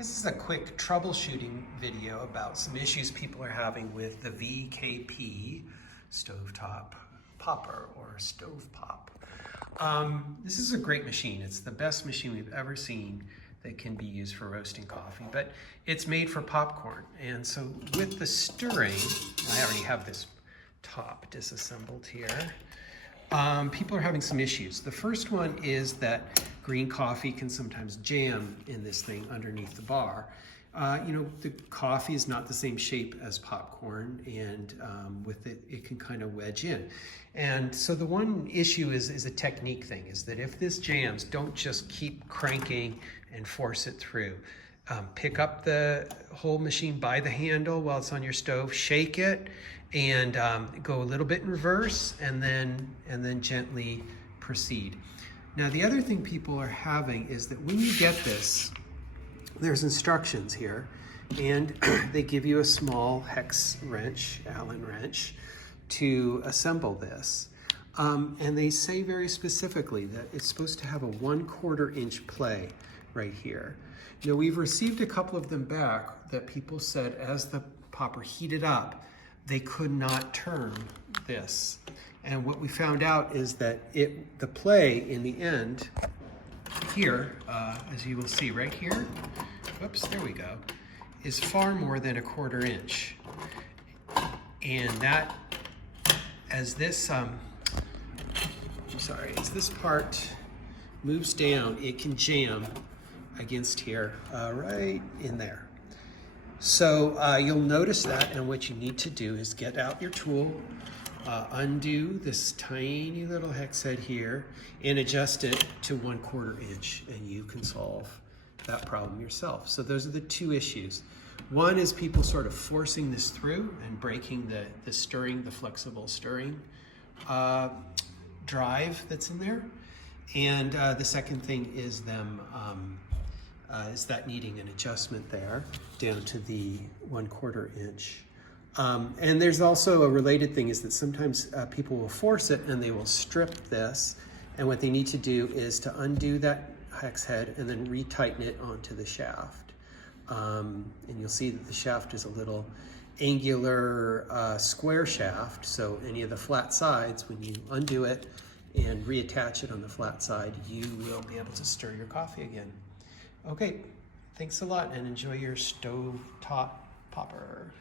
This is a quick troubleshooting video about some issues people are having with the VKP Stovetop popper or StovePop. This is a great machine. It's the best machine we've ever seen that can be used for roasting coffee, but it's made for popcorn. And so with the stirring, I already have this top disassembled here. People are having some issues. The first one is that green coffee can sometimes jam in this thing underneath the bar. The coffee is not the same shape as popcorn, and with it, it can kind of wedge in. And so the one issue is a technique thing, is that if this jams, don't just keep cranking and force it through. Pick up the whole machine by the handle while it's on your stove, shake it, and go a little bit in reverse, and then gently proceed. Now, the other thing people are having is that when you get this, there's instructions here, and they give you a small hex wrench, Allen wrench, to assemble this. And they say very specifically that it's supposed to have a 1/4 inch play right here. Now, we've received a couple of them back that people said as the popper heated up, they could not turn this. And what we found out is that the play in the end here, as you will see right here, whoops, there we go, is far more than a 1/4 inch. And that, as this, as this part moves down, it can jam against here, right in there. So you'll notice that, and what you need to do is get out your tool, undo this tiny little hex head here, and adjust it to 1/4 inch, and you can solve that problem yourself. So those are the two issues. One is people sort of forcing this through and breaking the stirring, the flexible stirring drive that's in there. And the second thing is them is that needing an adjustment there down to the 1/4 inch. And there's also a related thing, is that sometimes people will force it and they will strip this, and what they need to do is to undo that hex head and then retighten it onto the shaft. And you'll see that the shaft is a little angular square shaft, so any of the flat sides, when you undo it and reattach it on the flat side, you will be able to stir your coffee again. Okay, thanks a lot, and enjoy your stovetop popper.